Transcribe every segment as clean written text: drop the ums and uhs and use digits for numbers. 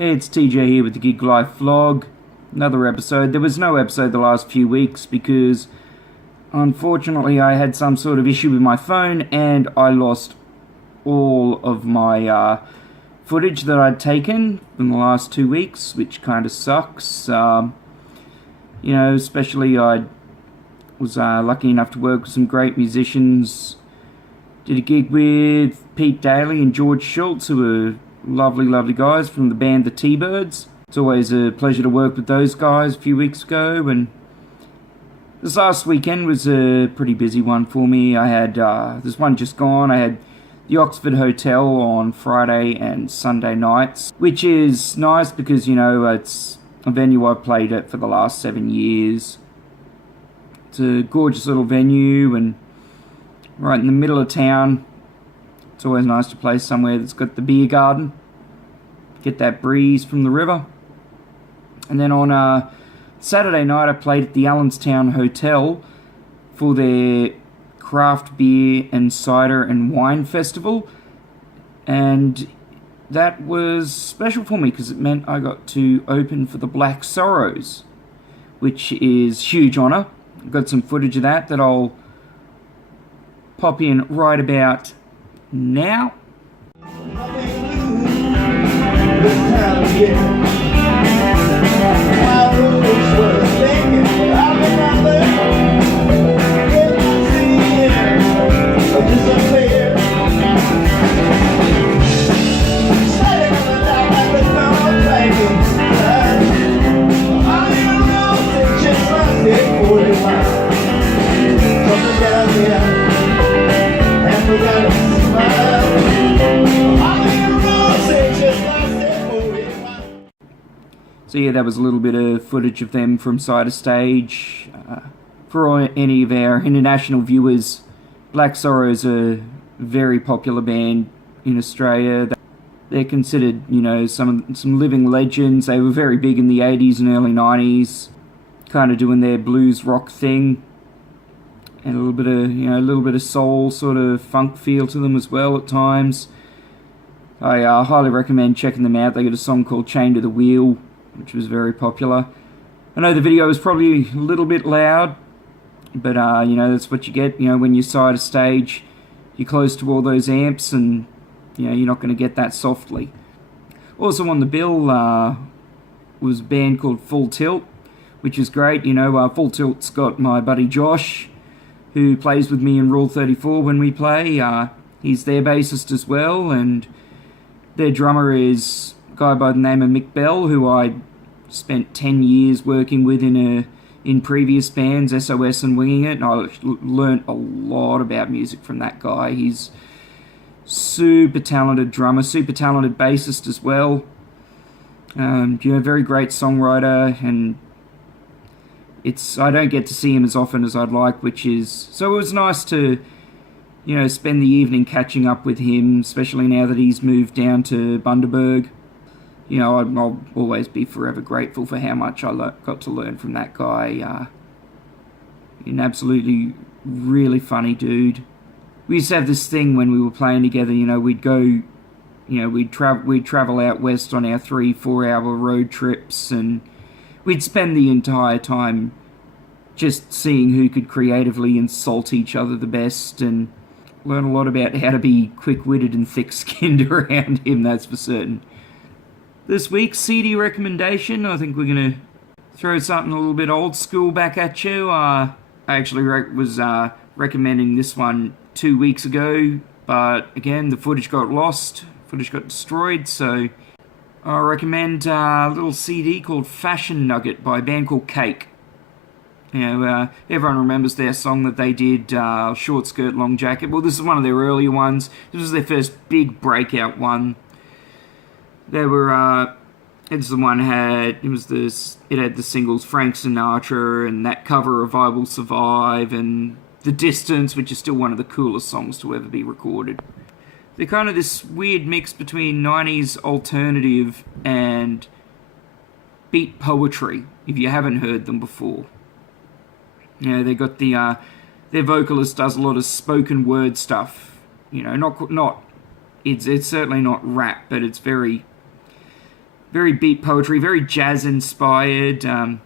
Hey, it's TJ here with the Gig Life Vlog. Another episode. There was no episode the last few weeks because unfortunately I had some sort of issue with my phone and I lost all of my footage that I'd taken in the last 2 weeks, which kind of sucks. Especially I was lucky enough to work with some great musicians. Did a gig with Pete Daly and George Schultz, who are lovely guys from the band The T-Birds. It's always a pleasure to work with those guys a few weeks ago, and this last weekend was a pretty busy one for me. I had this one just gone. I had the Oxford Hotel on Friday and Sunday nights, which is nice because, it's a venue I've played at for the last 7 years. It's a gorgeous little venue and right in the middle of town. It's always nice to play somewhere that's got the beer garden, get that breeze from the river. And then on Saturday night I played at the Allenstown Hotel for their craft beer and cider and wine festival, and that was special for me because it meant I got to open for the Black Sorrows, which is huge honour. I've got some footage of that I'll pop in right about now. So yeah, that was a little bit of footage of them from side of stage. For any of our international viewers, Black Sorrows are a very popular band in Australia. They're considered, some living legends. They were very big in the 80s and early 90s, kind of doing their blues rock thing, and a little bit of soul sort of funk feel to them as well at times. I highly recommend checking them out. They got a song called Chained to the Wheel, which was very popular. I know the video was probably a little bit loud, but that's what you get. When you're side of stage, you're close to all those amps, and you're not going to get that softly. Also on the bill was a band called Full Tilt, which is great. Full Tilt's got my buddy Josh, who plays with me in Rule 34 when we play. He's their bassist as well, and their drummer is a guy by the name of Mick Bell, who I spent 10 years working with in previous bands, SOS and Winging It, and I learnt a lot about music from that guy. He's super talented drummer, super talented bassist as well. Very great songwriter, and I don't get to see him as often as I'd like, so it was nice to spend the evening catching up with him, especially now that he's moved down to Bundaberg. I'll always be forever grateful for how much I got to learn from that guy. An absolutely really funny dude. We used to have this thing when we were playing together. We'd go, we'd travel out west on our 3-4 hour road trips, and we'd spend the entire time just seeing who could creatively insult each other the best, and learn a lot about how to be quick-witted and thick-skinned around him, that's for certain. This week's CD recommendation, I think we're going to throw something a little bit old school back at you. I actually was recommending this one 2 weeks ago, but again, the footage got lost, footage got destroyed, so I recommend a little CD called Fashion Nugget by a band called Cake. Everyone remembers their song that they did, Short Skirt, Long Jacket. Well, this is one of their earlier ones. This was their first big breakout one. They were, it's the one it had the singles Frank Sinatra and that cover of I Will Survive and The Distance, which is still one of the coolest songs to ever be recorded. They're kind of this weird mix between 90s alternative and beat poetry, if you haven't heard them before. They got their vocalist does a lot of spoken word stuff. It's certainly not rap, but it's very very beat poetry, very jazz inspired. I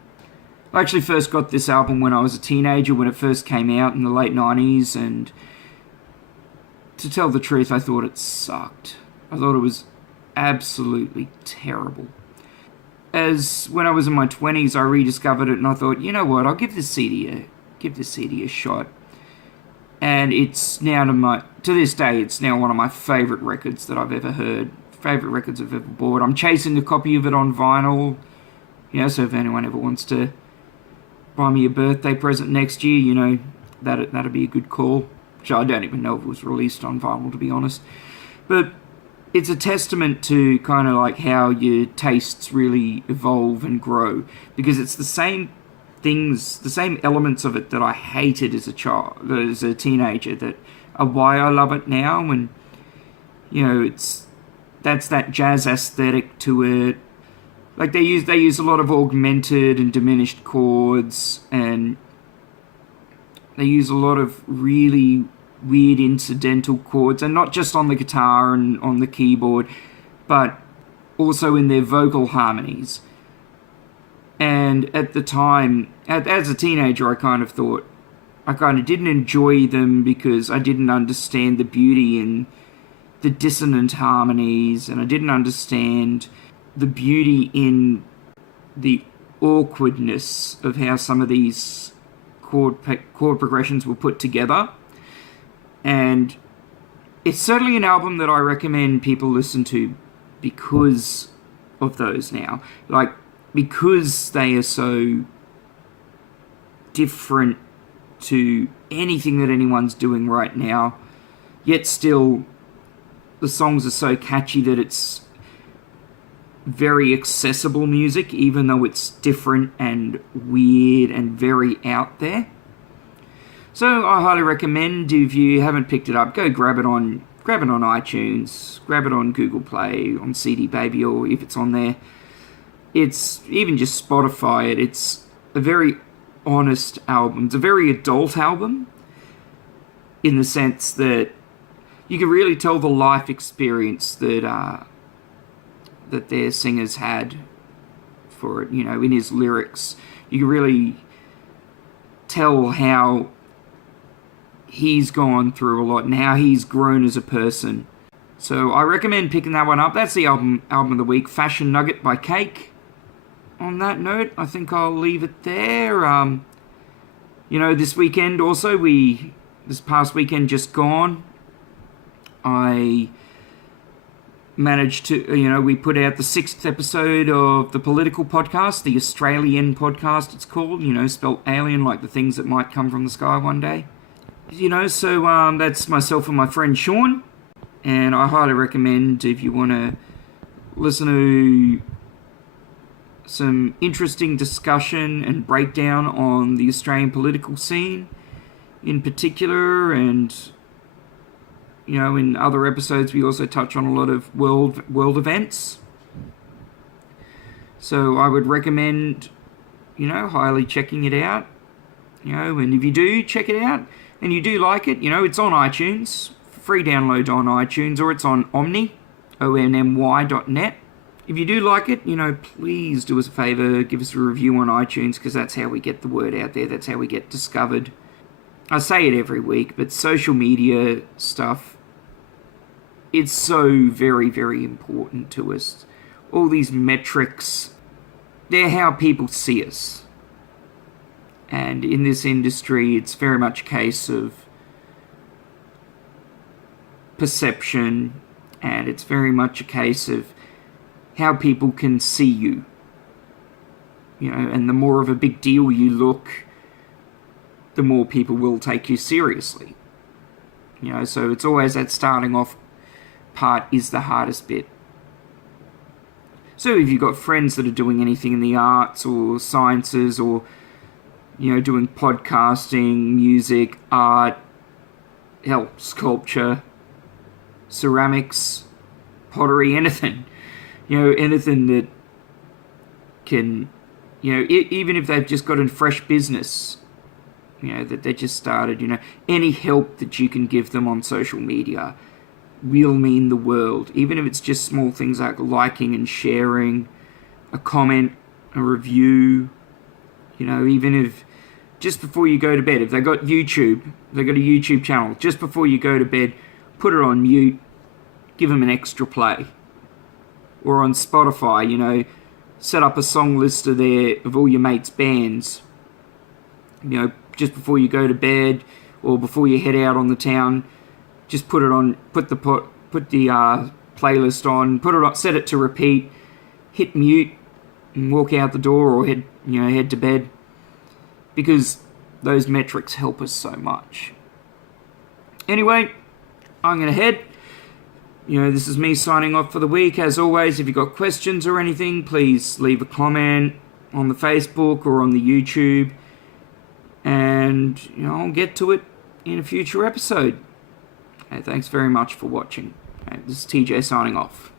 actually first got this album when I was a teenager, when it first came out in the late 90s, and to tell the truth, I thought it sucked. I thought it was absolutely terrible. As when I was in my 20s, I rediscovered it and I thought, you know what, I'll give this CD a shot. And it's now to this day, it's now one of my favourite records that I've ever heard, favourite records I've ever bought. I'm chasing a copy of it on vinyl, so if anyone ever wants to buy me a birthday present next year, that'd be a good call. Which I don't even know if it was released on vinyl, to be honest. But it's a testament to kind of like how your tastes really evolve and grow, because it's the same things, the same elements of it that I hated as a teenager, that are why I love it now. And that's that jazz aesthetic to it. Like they use a lot of augmented and diminished chords, and they use a lot of really weird incidental chords, and not just on the guitar and on the keyboard, but also in their vocal harmonies. And at the time, as a teenager, I kind of didn't enjoy them because I didn't understand the beauty in the dissonant harmonies, and I didn't understand the beauty in the awkwardness of how some of these chord progressions were put together. And it's certainly an album that I recommend people listen to because of those now. Like, because they are so different to anything that anyone's doing right now, yet still the songs are so catchy that it's very accessible music, even though it's different and weird and very out there. So I highly recommend, if you haven't picked it up, go grab it on iTunes, grab it on Google Play, on CD Baby, or if it's on there. It's even just Spotify it. It's a very honest album. It's a very adult album, in the sense that you can really tell the life experience that their singers had for it. In his lyrics, you can really tell how he's gone through a lot and how he's grown as a person. So I recommend picking that one up. That's the album of the week, Fashion Nugget by Cake. On that note, I think I'll leave it there. This weekend also, this past weekend just gone, I managed to, we put out the 6th episode of the Political Podcast, the Australian podcast it's called, spelled alien, like the things that might come from the sky one day. So that's myself and my friend Sean, and I highly recommend, if you want to listen to some interesting discussion and breakdown on the Australian political scene in particular, and in other episodes we also touch on a lot of world events. So I would recommend, highly checking it out. And if you do check it out and you do like it, it's on iTunes, free download on iTunes, or it's on Omny, onmy.net. If you do like it, please do us a favour, give us a review on iTunes, because that's how we get the word out there, that's how we get discovered. I say it every week, but social media stuff, it's so very, very important to us. All these metrics, they're how people see us. And in this industry, it's very much a case of perception, and it's very much a case of how people can see you. And the more of a big deal you look, the more people will take you seriously. So it's always that starting off part is the hardest bit. So if you've got friends that are doing anything in the arts or sciences, or doing podcasting, music, art, sculpture, ceramics, pottery, anything, anything that can, even if they've just got a fresh business, that they just started, any help that you can give them on social media will mean the world, even if it's just small things like liking and sharing, a comment, a review, even if just before you go to bed, if they got a YouTube channel, just before you go to bed, put it on mute, give them an extra play. Or on Spotify, set up a song lister there of all your mates' bands. Just before you go to bed or before you head out on the town, just put the playlist on, set it to repeat, hit mute, and walk out the door or head to bed, because those metrics help us so much. Anyway, I'm gonna head. This is me signing off for the week. As always, if you've got questions or anything, please leave a comment on the Facebook or on the YouTube, and I'll get to it in a future episode. Thanks very much for watching. This is TJ signing off.